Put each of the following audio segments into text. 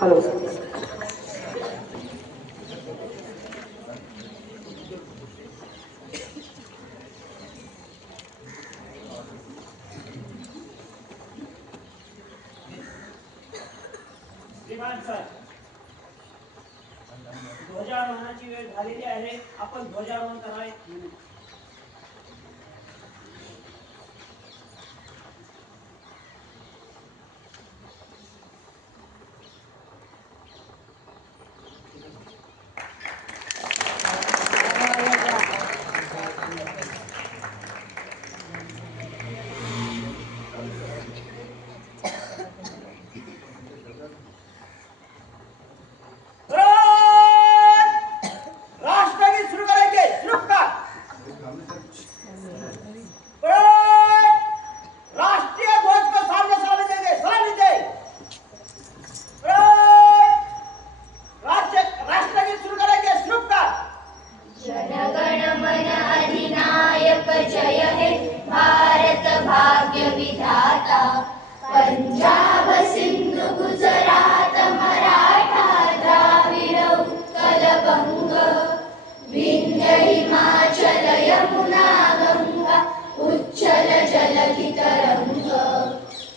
Hello. ध्वजारोहणाची वेळ झालेली आहे. आपण ध्वजारोहण करावे. पंजाब सिंधु गुजरात मराठा द्राविड उत्कल बंग विंध्य हिमाचल यमुना गंगा उच्चल जलधि तरंग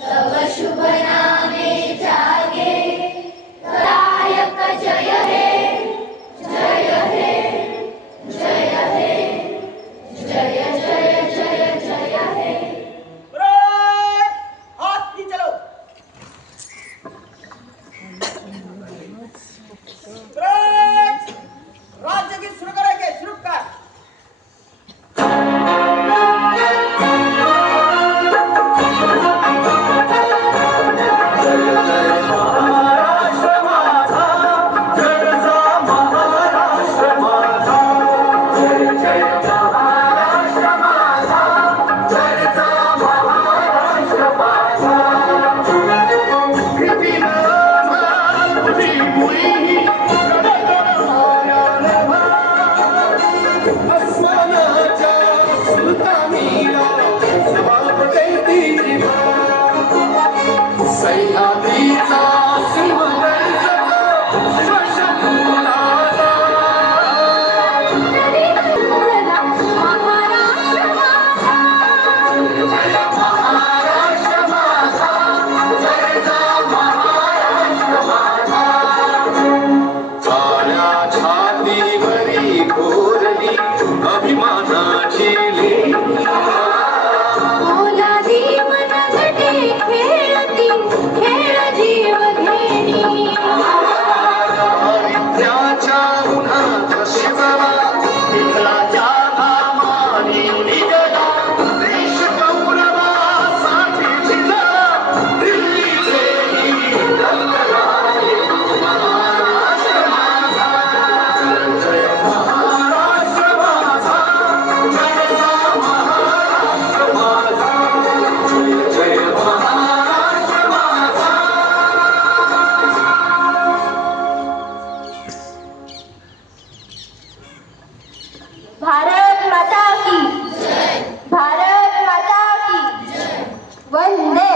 तव शुभ नामे जागे नायक जय हे जय हे जय हे जय जय जय जय हे. राज्यगीत सुरू करायचे. सुरू कर. भारत माता की जय. भारत माता की जय. वंदे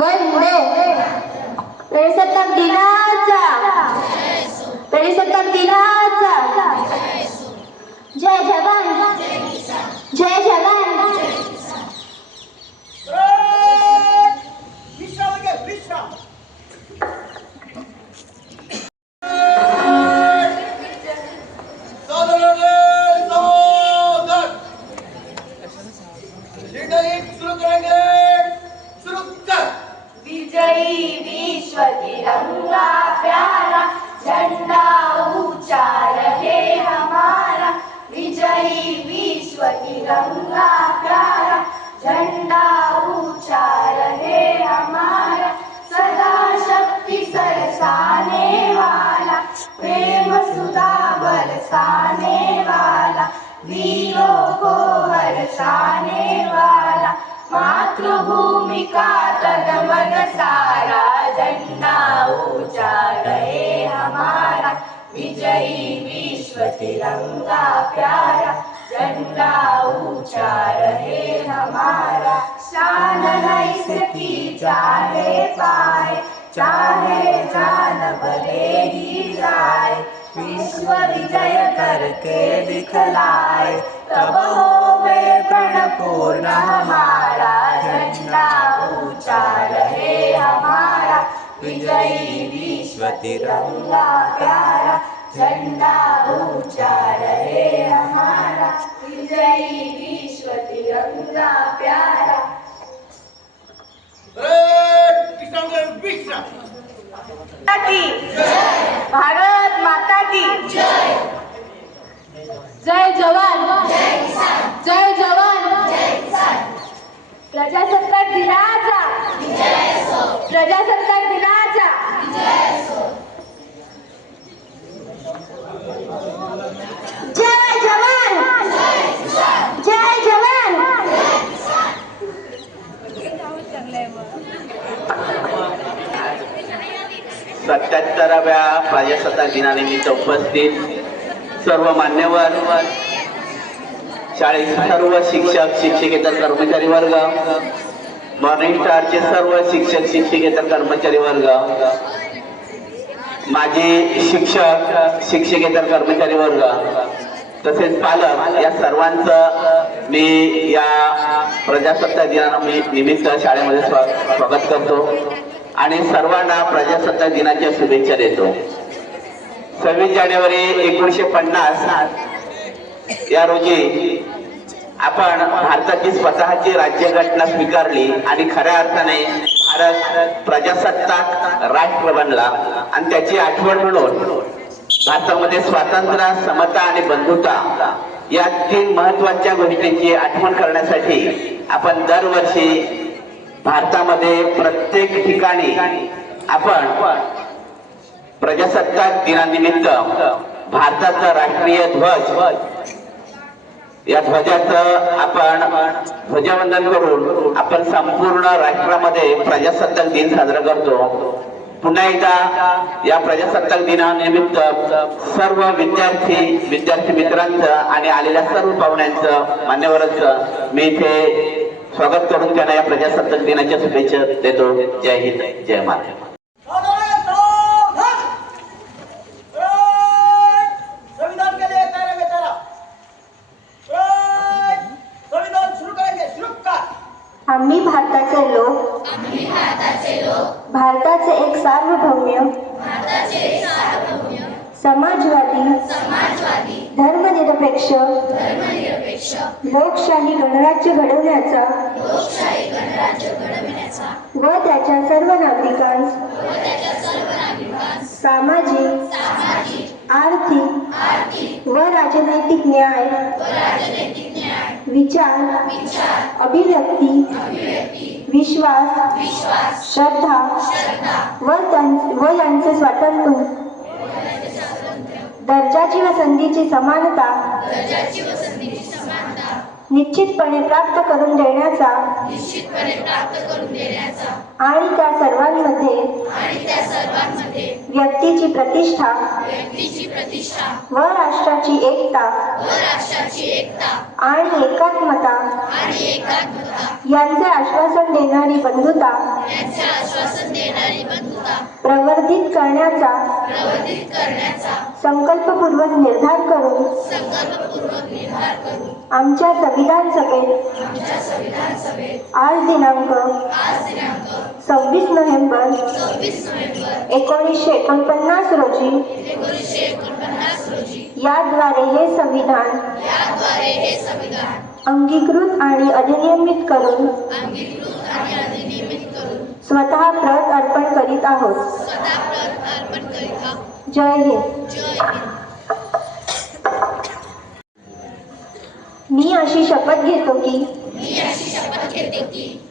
वंदे. प्रजासत्ताक दिनाचा प्रजासत्ताक दिनाचा जय जवान जय जवान. विश्राम घे. विश्राम. विजयी विश्व तिरंगा प्यारा झंडा ऊंचा रहे हमारा. विजयी विश्व तिरंगा प्यारा झंडा ऊंचा रहे हमारा. सदा शक्ति सरसाने वाला प्रेम सुधा बरसाने वाला वीरों को हरसाने वाला मातृभूमि का तन मन सारा. झंडा ऊंचा रहे हमारा. विजयी विश्व तिरंगा प्यारा झंडा ऊंचा रहे हमारा. शान है इसकी जाने पाए चाहे जान भले ही जाए, विश्व विजय करके दिखलाए, तब होवे प्रण पूर्ण हमारा, झंडा ऊंचा रहे हमारा, विजयी विश्व तिरंगा प्यारा, झंडा ऊंचा रहे हमारा, विजयी विश्व तिरंगा प्यारा। भारत माता की जय। जय जवान, जय जवान, प्रजासत्ताक दिनाचा, प्रजासत्ताक दिनाचा जय जवान, जय जवान। 77व्या प्रजासत्ताक दिनानिमित्त उपस्थित सर्व मान्यवर, शाळेचे सर्व शिक्षक शिक्षकेतर कर्मचारी वर्ग, मॉर्निंग स्टारचे सर्व शिक्षक शिक्षकेतर कर्मचारी वर्ग, माजी शिक्षक शिक्षकेतर कर्मचारी वर्ग तसेच पालक, या सर्वांचं मी या प्रजासत्ताक दिनानिमित्त शाळेमध्ये स्वागत करतो आणि सर्वांना प्रजासत्ताक दिनाच्या शुभेच्छा देतो। 26 जानेवारी 1950 या रोजी आपण भारताची स्वतःची राज्यघटना स्वीकारली आणि खऱ्या अर्थाने भारत प्रजासत्ताक राष्ट्र बनला आणि त्याची आठवण म्हणून भारतामध्ये स्वातंत्र्य, समता आणि बंधुता या 3 महत्वाच्या गोष्टींची आठवण करण्यासाठी आपण दरवर्षी भारतामध्ये प्रत्येक ठिकाणी आपण प्रजासत्ताक दिनानिमित्त भारताचा राष्ट्रीय ध्वज, या ध्वजाचं आपण ध्वजवंदन करून आपण संपूर्ण राष्ट्रामध्ये प्रजासत्ताक दिन साजरा करतो। पुन्हा एकदा या प्रजासत्ताक दिनानिमित्त सर्व विद्यार्थी मित्रांचं आणि आलेल्या सर्व पाहुण्यांचं, मान्यवरांचं मी इथे स्वागत करून त्यांना या प्रजासत्ताक दिनाच्या शुभेच्छा देतो। जय हिंद, जय महाराष्ट्र। संविधान के लिए तैयार है तारा। संविधान शुरू करेंगे, शुरू कर। आम्ही भारताचे लोक, भारताचे एक सार्वभौम, समाजवादी, धर्मनिरपेक्ष, लोकशाही गणराज्य घडवण्याचा व त्याच्या सर्व नागरिकांस सामाजिक, आर्थिक व राजनैतिक न्याय, विचार, अभिव्यक्ती, विश्वास, श्रद्धा व यांचे स्वातंत्र्य, दर्जाची व संधीची समानता निश्चितपणे प्राप्त करून देण्याचा आणि त्या सर्वांमध्ये व्यक्तीची प्रतिष्ठा व राष्ट्राची एकता आणि एकात्मता यांचे आश्वासन देणारी बंधुता प्रवर्धित करण्याचा संकल्पपूर्वक निर्धार करून आमच्या संविधान सभेत आज दिनांक 26 नोव्हेंबर 1949 रोजी याद्वारे हे संविधान अंगीकृत आणि अधिनियमित करून स्वतः प्रत अर्पण करीत आहोत। जय हिंद। मी अशी शपथ घेतो की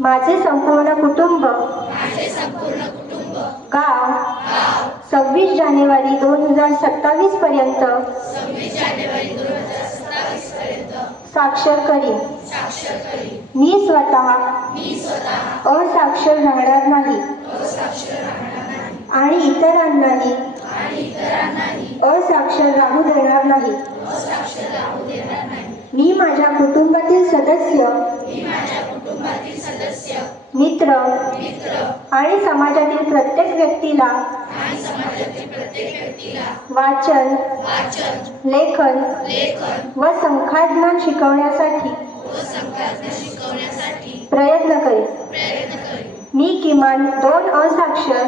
माझे संपूर्ण कुटुंब गाव 26 जानेवारी 2027 पर्यंत साक्षर करीन। मी स्वतः असाक्षर राहणार नाही आणि इतरांनाही असाक्षर राहू देणार नाही। मी माझ्या कुटुंबातील सदस्य मित्र आणि समाजातील प्रत्येक व्यक्तीला वाचन, लेखन व संख्याज्ञान शिकवण्यासाठी प्रयत्न करेन. मी किमान 2 असाक्षर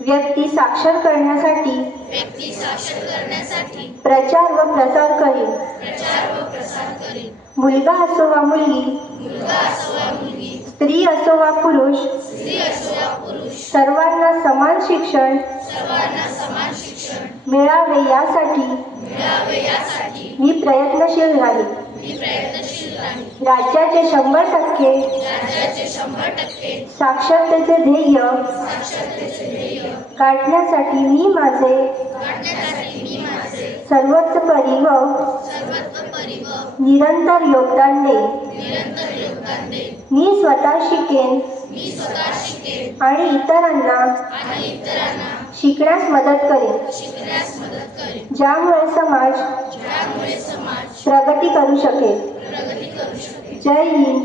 व्यक्ती साक्षर करण्यासाठी प्रचार व प्रसार करेन. मुलगा असो वा मुलगी, स्त्री असो वा पुरुष, सर्वांना समान शिक्षण मिळावे यासाठी मी प्रयत्नशील राहील. राज्याचे 100% साक्षरतेचे ध्येय गाठण्यासाठी मी माझे सर्वोच्चपरी व निरंतर योगदान देईन. मी स्वतः शिकेन आणि इतरांना शिकण्यास मदत करेन, ज्यामुळे समाज प्रगती करू शकेल. जय हिंद.